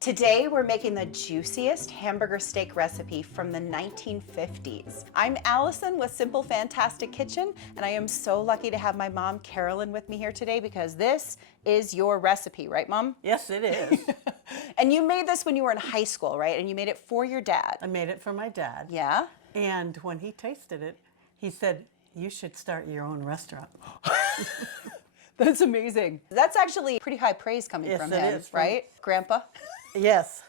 Today we're making the juiciest hamburger steak recipe from the 1950s. I'm Allison with Simple Fantastic Kitchen, and I am so lucky to have my mom Carolyn with me here today because this is your recipe, right Mom? Yes, it is. And you made this when you were in high school, right? And you made it for your dad. I made it for my dad. Yeah? And when he tasted it, he said, "You should start your own restaurant." That's amazing. That's actually pretty high praise coming from him, is, right? Grandpa? Yes.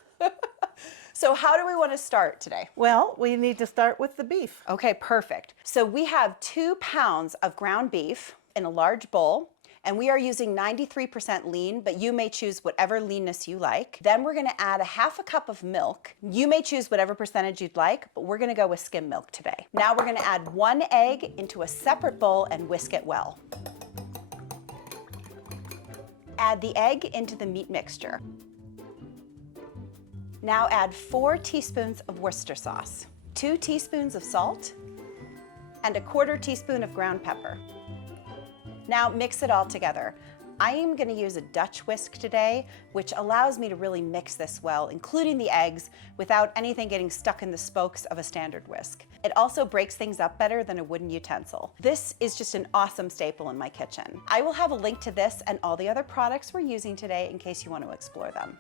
So how do we want to start today? Well, we need to start with the beef. Okay, perfect. So we have 2 pounds of ground beef in a large bowl, and we are using 93% lean, but you may choose whatever leanness you like. Then we're gonna add a half a cup of milk. You may choose whatever percentage you'd like, but we're gonna go with skim milk today. Now we're gonna add 1 egg into a separate bowl and whisk it well. Add the egg into the meat mixture. Now add 4 teaspoons of Worcester sauce, 2 teaspoons of salt, and 1/4 teaspoon of ground pepper. Now mix it all together. I am gonna use a Dutch whisk today, which allows me to really mix this well, including the eggs, without anything getting stuck in the spokes of a standard whisk. It also breaks things up better than a wooden utensil. This is just an awesome staple in my kitchen. I will have a link to this and all the other products we're using today in case you want to explore them.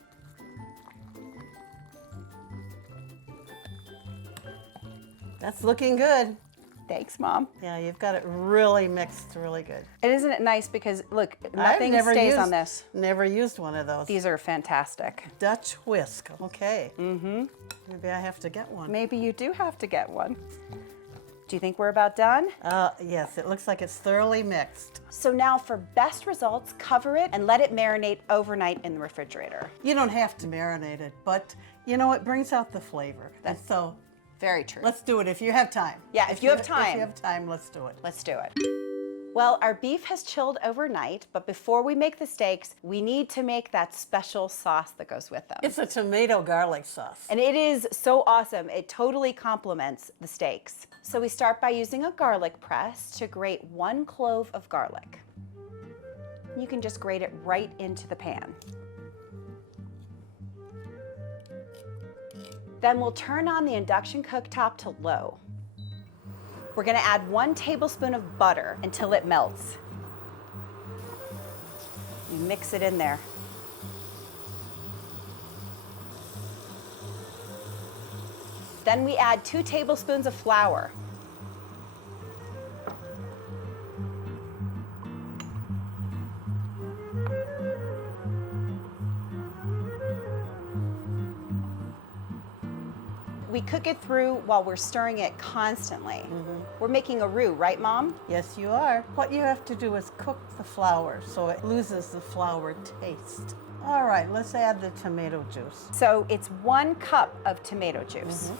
That's looking good. Thanks, Mom. Yeah, you've got it really mixed really good. And isn't it nice because, look, nothing stays on this. Never used one of those. These are fantastic. Dutch whisk, okay. Mm-hmm. Maybe I have to get one. Maybe you do have to get one. Do you think we're about done? Yes, it looks like it's thoroughly mixed. So now for best results, cover it and let it marinate overnight in the refrigerator. You don't have to marinate it, but you know, it brings out the flavor. That's so very true. let's do it if you have time. Yeah, if you have time. If you have time, let's do it. Let's do it. Well, our beef has chilled overnight, but before we make the steaks, we need to make that special sauce that goes with them. It's a tomato garlic sauce. And it is so awesome. It totally complements the steaks. So we start by using a garlic press to grate 1 clove of garlic. You can just grate it right into the pan. Then we'll turn on the induction cooktop to low. We're gonna add 1 tablespoon of butter until it melts. You mix it in there. Then we add 2 tablespoons of flour. We cook it through while we're stirring it constantly. We're making a roux, right, Mom? Yes, you are. What you have to do is cook the flour so it loses the flour taste. All right, let's add the tomato juice. So it's 1 cup of tomato juice.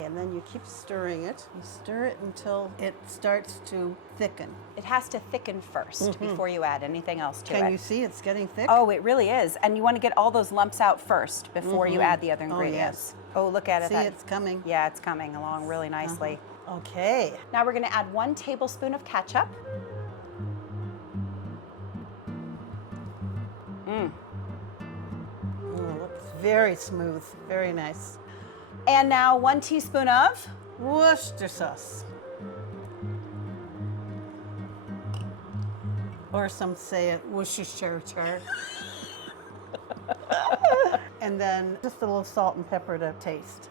And then you keep stirring it. You stir it until it starts to thicken. It has to thicken first before you add anything else to it. Can you see it's getting thick? Oh, it really is. And you want to get all those lumps out first before you add the other ingredients. Oh, look at it. See, it's coming. Yeah, it's coming along really nicely. Okay. Now we're going to add 1 tablespoon of ketchup. Looks very smooth, very nice. And now 1 teaspoon of Worcester sauce. Or some say it Worcestershire. And then just a little salt and pepper to taste.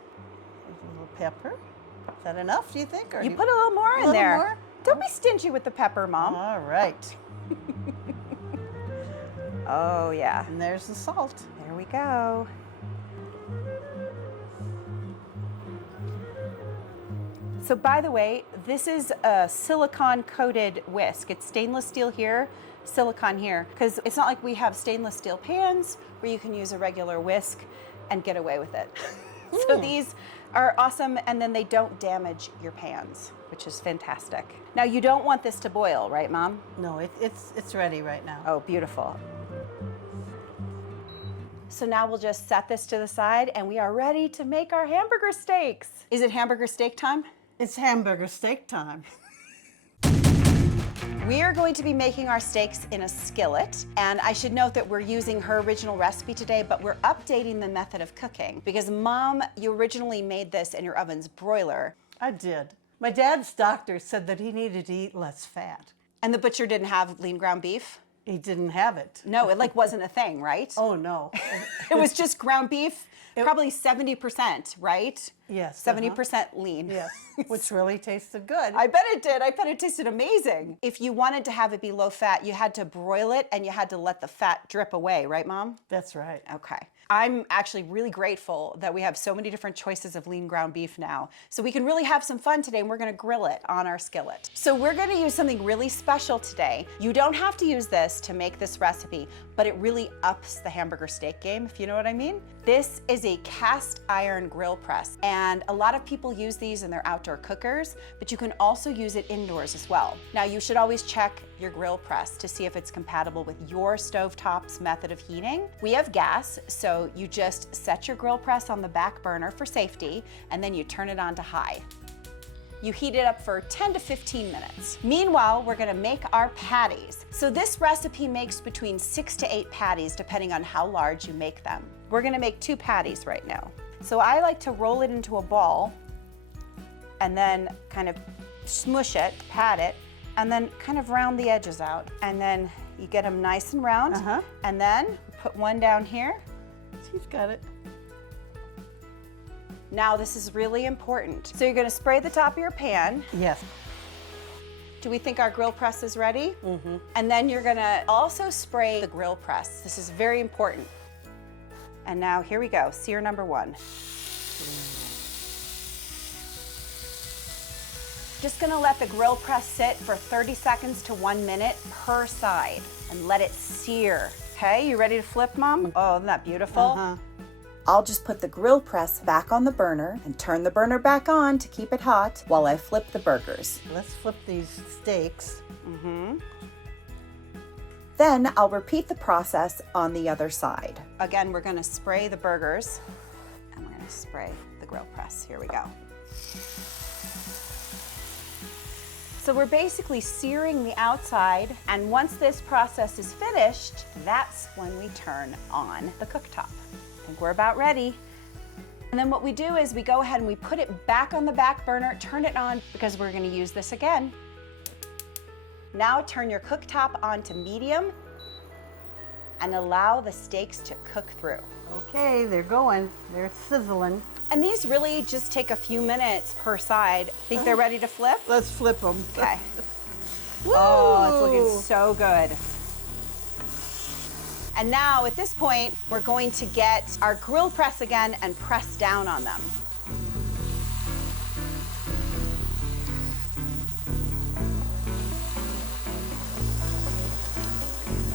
A little pepper. Is that enough, do you think? Or You put a little more in there. More? Don't be stingy with the pepper, Mom. All right. Oh, yeah. And there's the salt. There we go. So by the way, this is a silicone-coated whisk. It's stainless steel here, silicone here, because it's not like we have stainless steel pans where you can use a regular whisk and get away with it. So these are awesome, and then they don't damage your pans, which is fantastic. Now you don't want this to boil, right, Mom? No, it's ready right now. Oh, beautiful. So now we'll just set this to the side and we are ready to make our hamburger steaks. Is it hamburger steak time? It's hamburger steak time. We are going to be making our steaks in a skillet, and I should note that we're using her original recipe today, but we're updating the method of cooking because Mom, you originally made this in your oven's broiler. I did. My dad's doctor said that he needed to eat less fat. And the butcher didn't have lean ground beef? He didn't have it. No, it like wasn't a thing, right? Oh, no. It was just ground beef, probably 70%, right? Yes. 70% lean. Yes, which really tasted good. I bet it did. I bet it tasted amazing. If you wanted to have it be low fat, you had to broil it and you had to let the fat drip away, right, Mom? That's right. Okay. I'm actually really grateful that we have so many different choices of lean ground beef now. So we can really have some fun today, and we're gonna grill it on our skillet. So we're gonna use something really special today. You don't have to use this to make this recipe, but it really ups the hamburger steak game, if you know what I mean. This is a cast iron grill press, and a lot of people use these in their outdoor cookers, but you can also use it indoors as well. Now, you should always check your grill press to see if it's compatible with your stovetop's method of heating. We have gas, so you just set your grill press on the back burner for safety, and then you turn it on to high. You heat it up for 10 to 15 minutes. Meanwhile, we're gonna make our patties. So this recipe makes between 6 to 8 patties, depending on how large you make them. We're gonna make 2 patties right now. So I like to roll it into a ball and then kind of smush it, pat it, and then kind of round the edges out. And then you get them nice and round. And then put one down here. She's got it. Now this is really important. So you're gonna spray the top of your pan. Yes. Do we think our grill press is ready? And then you're gonna also spray the grill press. This is very important. And now here we go, sear number 1. Just gonna let the grill press sit for 30 seconds to 1 minute per side and let it sear. Okay, you ready to flip, Mom? Oh, isn't that beautiful? I'll just put the grill press back on the burner and turn the burner back on to keep it hot while I flip the burgers. Let's flip these steaks. Then I'll repeat the process on the other side. Again, we're gonna spray the burgers and we're gonna spray the grill press. Here we go. So we're basically searing the outside, and once this process is finished, that's when we turn on the cooktop. I think we're about ready. And then what we do is we go ahead and we put it back on the back burner, turn it on because we're gonna use this again. Now turn your cooktop on to medium and allow the steaks to cook through. Okay, they're going. They're sizzling. And these really just take a few minutes per side. Think they're ready to flip? Let's flip them. Okay. Oh, it's looking so good. And now at this point, we're going to get our grill press again and press down on them.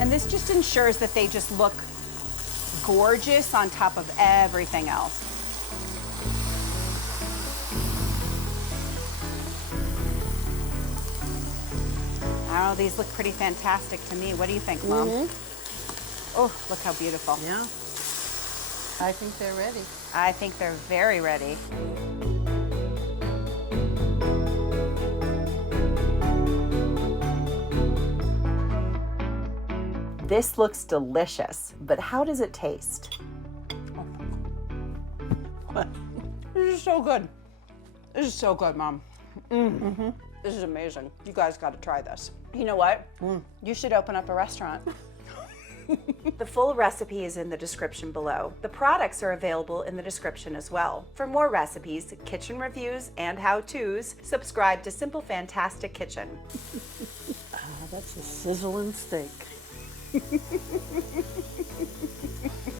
And this just ensures that they just look gorgeous on top of everything else. I don't know, these look pretty fantastic to me. What do you think, Mom? Oh, look how beautiful. Yeah. I think they're ready. I think they're very ready. This looks delicious, but how does it taste? This is so good. This is so good, Mom. This is amazing. You guys got to try this. You know what? You should open up a restaurant. The full recipe is in the description below. The products are available in the description as well. For more recipes, kitchen reviews, and how-tos, subscribe to Simple Fantastic Kitchen. That's a sizzling steak.